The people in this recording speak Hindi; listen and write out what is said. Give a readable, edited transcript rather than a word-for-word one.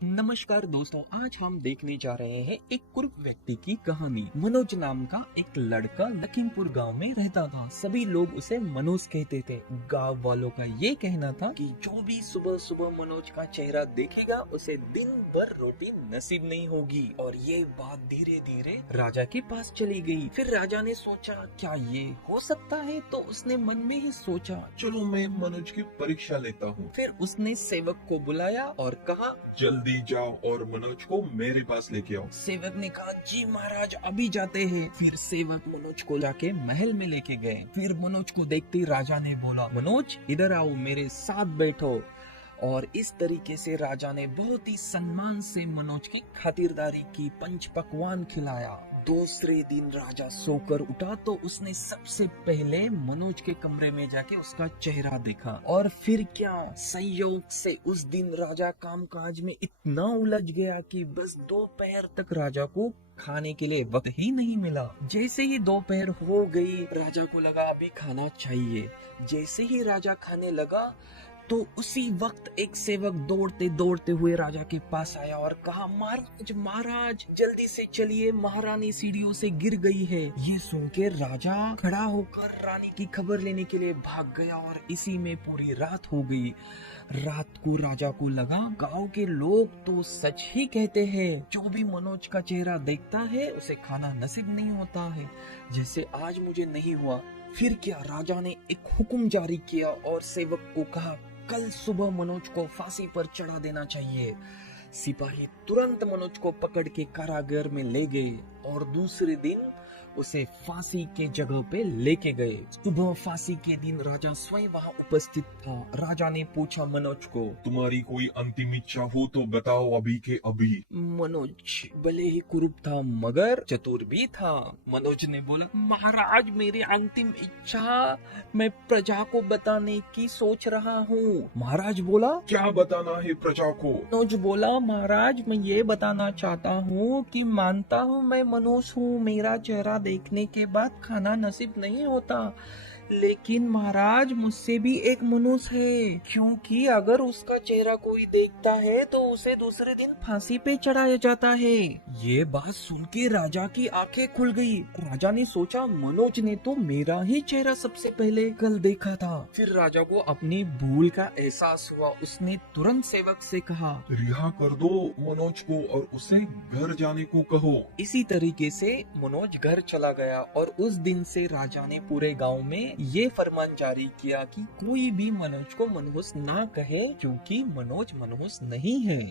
नमस्कार दोस्तों, आज हम देखने जा रहे हैं एक कुरूप व्यक्ति की कहानी। मनोज नाम का एक लड़का लखीमपुर गांव में रहता था। सभी लोग उसे मनोज कहते थे। गांव वालों का ये कहना था कि जो भी सुबह सुबह मनोज का चेहरा देखेगा उसे दिन भर रोटी नसीब नहीं होगी। और ये बात धीरे धीरे राजा के पास चली गई। फिर राजा ने सोचा, क्या ये हो सकता है? तो उसने मन में ही सोचा, चलो मैं मनोज की परीक्षा लेता हूँ। फिर उसने सेवक को बुलाया और कहा, जल्दी जाओ और मनोज को मेरे पास लेके आओ। सेवक ने कहा, जी महाराज अभी जाते हैं। फिर सेवक मनोज को जाके महल में लेके गए। फिर मनोज को देखते ही राजा ने बोला, मनोज इधर आओ, मेरे साथ बैठो। और इस तरीके से राजा ने बहुत ही सम्मान से मनोज की खातिरदारी की, पंच पकवान खिलाया। दूसरे दिन राजा सोकर उठा तो उसने सबसे पहले मनोज के कमरे में जाके उसका चेहरा देखा। और फिर क्या, संयोग से उस दिन राजा कामकाज में इतना उलझ गया कि बस दोपहर तक राजा को खाने के लिए वक्त ही नहीं मिला। जैसे ही दोपहर हो गई, राजा को लगा अभी खाना चाहिए। जैसे ही राजा खाने लगा तो उसी वक्त एक सेवक दौड़ते दौड़ते हुए राजा के पास आया और कहा, महाराज महाराज जल्दी से चलिए, महारानी सीढ़ियों से गिर गई है। ये सुन के राजा खड़ा होकर रानी की खबर लेने के लिए भाग गया और इसी में पूरी रात हो गई। रात को राजा को लगा, गांव के लोग तो सच ही कहते हैं, जो भी मनोज का चेहरा देखता है उसे खाना नसीब नहीं होता है, जैसे आज मुझे नहीं हुआ। फिर क्या, राजा ने एक हुक्म जारी किया और सेवक को कहा, कल सुबह मनोज को फांसी पर चढ़ा देना चाहिए। सिपाही तुरंत मनोज को पकड़ के कारागार में ले गए और दूसरे दिन उसे फांसी के जगह पे लेके गए। सुबह फांसी के दिन राजा स्वयं वहाँ उपस्थित था। राजा ने पूछा मनोज को, तुम्हारी कोई अंतिम इच्छा हो तो बताओ अभी के अभी। मनोज भले ही कुरूप था मगर चतुर भी था। मनोज ने बोला, महाराज मेरी अंतिम इच्छा मैं प्रजा को बताने की सोच रहा हूँ। महाराज बोला, क्या बताना है प्रजा को? मनोज बोला, महाराज मैं ये बताना चाहता हूँ कि मानता हूँ मैं मनोज हूँ, मेरा चेहरा देखने के बाद खाना नसीब नहीं होता, लेकिन महाराज मुझसे भी एक मनुष्य है, क्योंकि अगर उसका चेहरा कोई देखता है तो उसे दूसरे दिन फांसी पे चढ़ाया जाता है। ये बात सुन के राजा की आंखें खुल गई। राजा ने सोचा, मनोज ने तो मेरा ही चेहरा सबसे पहले कल देखा था। फिर राजा को अपनी भूल का एहसास हुआ। उसने तुरंत सेवक से कहा, रिहा कर दो मनोज को और उसे घर जाने को कहो। इसी तरीके से मनोज घर चला गया और उस दिन से राजा ने पूरे गांव में ये फरमान जारी किया कि कोई भी मनोज को मनहूस ना कहे, क्योंकि मनोज मनहूस नहीं है।